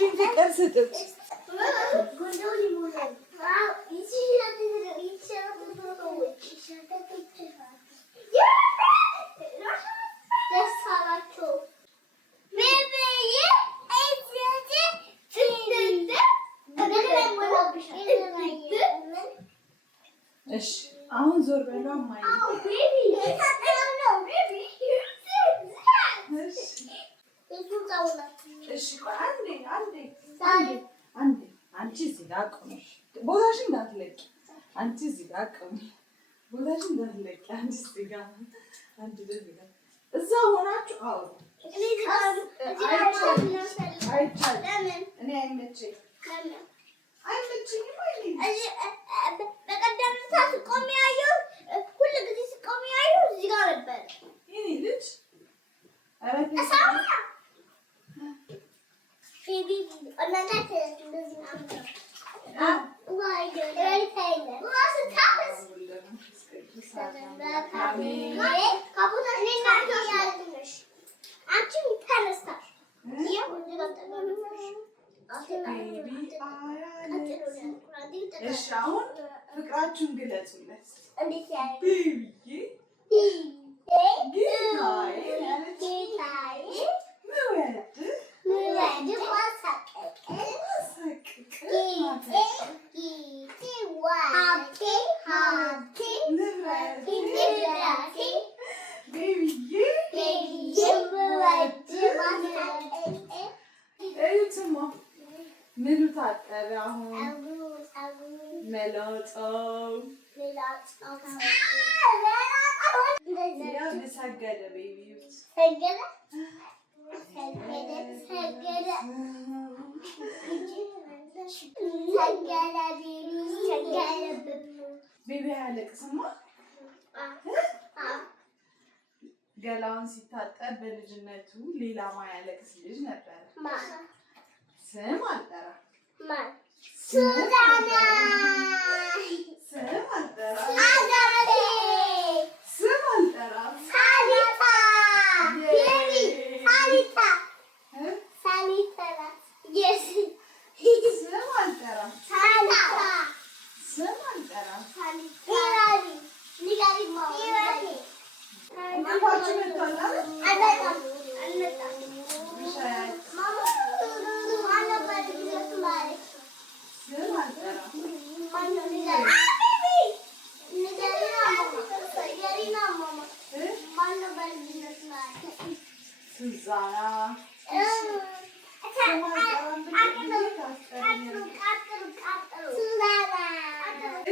ቤቢ ፍቅር ስጥት እሺ አሁን ዞር በለው ማይ እሺ አንዴ አንቺ እዚህ ጋር ቆመሽ ቦታሽን እንዳትለቂ አንቺ እዚህ ጋር ቆመሽ ቦታሽን እንዳትለቂ አንቺ እዚህ ጋር አንቺ እዚህ ጋር እዛ ሆናችሁ አዎ አይቻልም እኔ አይመቸኝም በቀደም ሰዓት ቆሜ ያየው ሁሉ ጊዜ ቆሜ ያየው እዚህ ጋር ነበር ይሄ ልጅ እሺ አሁን ፍቅራችሁን ግለጹለት ምኑ ታጠረ አሁን መላጣው ሰገደ ቤቢ ቤቢ አያለቅስማ ገላውን ሲታጠብ በልጅነቱ ሌላ ማያለቅስ ልጅ ነበር ስም አልጠራ ሱዛና ስም አልጠራ ስም አልጠራ ሳሊታ ቤቢ ሳሊታ ሳሊታ yes ስም አልጠራ ሳሊታ ስም አልጠራ ሳሊታ ኒጋሪ ኒጋሪ ማማችሁ መጥቷል አልመጣም አልመጣም ማማ ስም አልጠራ ሱዛና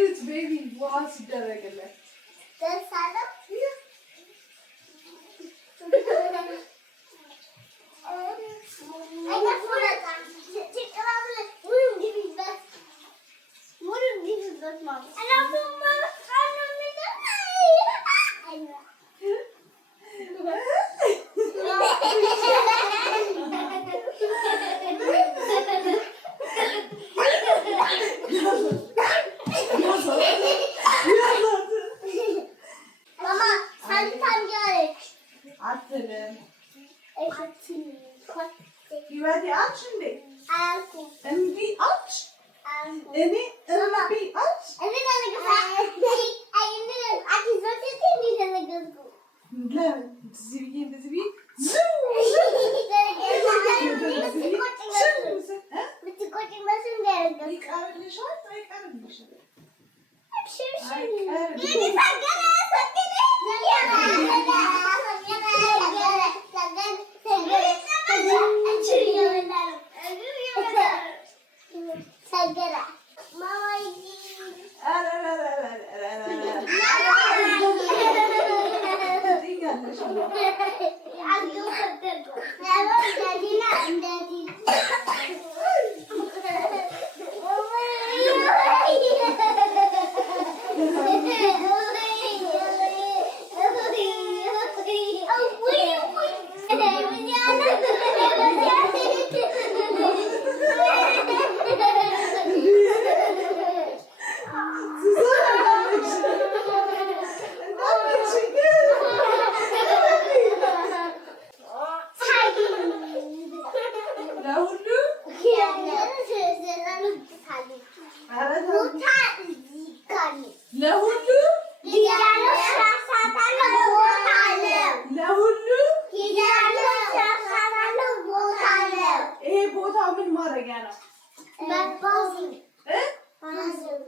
እት ቤቢ ውሃ ሲደረግለት አትልም ህይወቴ አልሽ እንዴ እምቢ አልሽ እኔ እምቢ አልሽ ለምን እንደዚህ ብዬ እንደዚህ ብዬ ይቀርልሻል አይቀርልሽም ነው?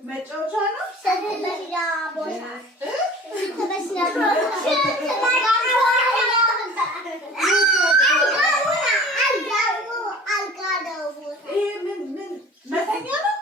መጫወቻ ነው? ይሄ ምን መተኛ ነው?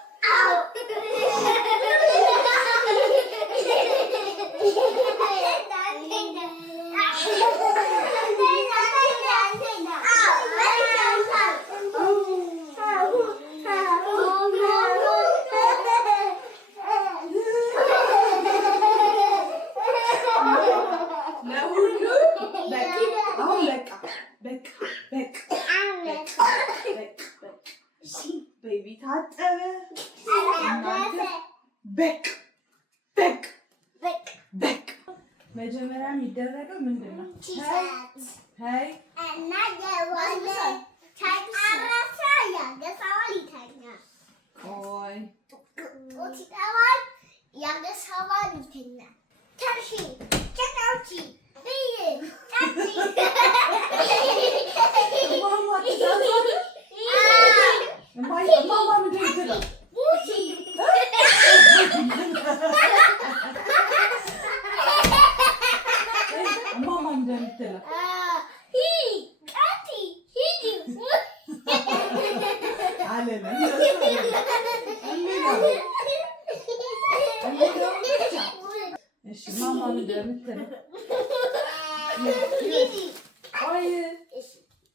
ቤቢ ታጠበ። በቅ መጀመሪያ የሚደረገው ምንድን ነው? ሀይ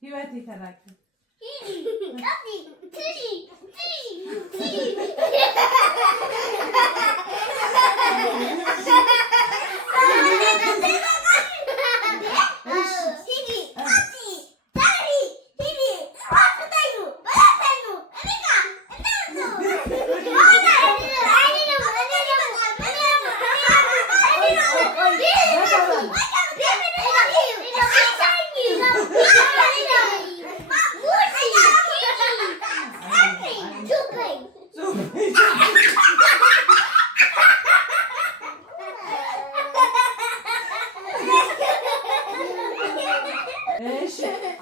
ህይወት የተናገር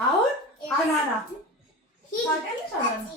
አሁን አናና ታውቂያለሽ?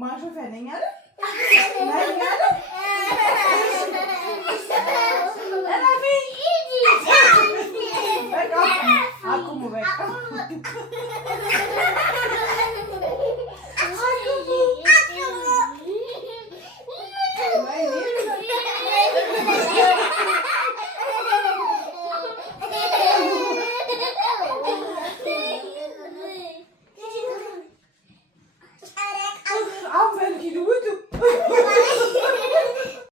ማሾፊያ ነኝ አይደል?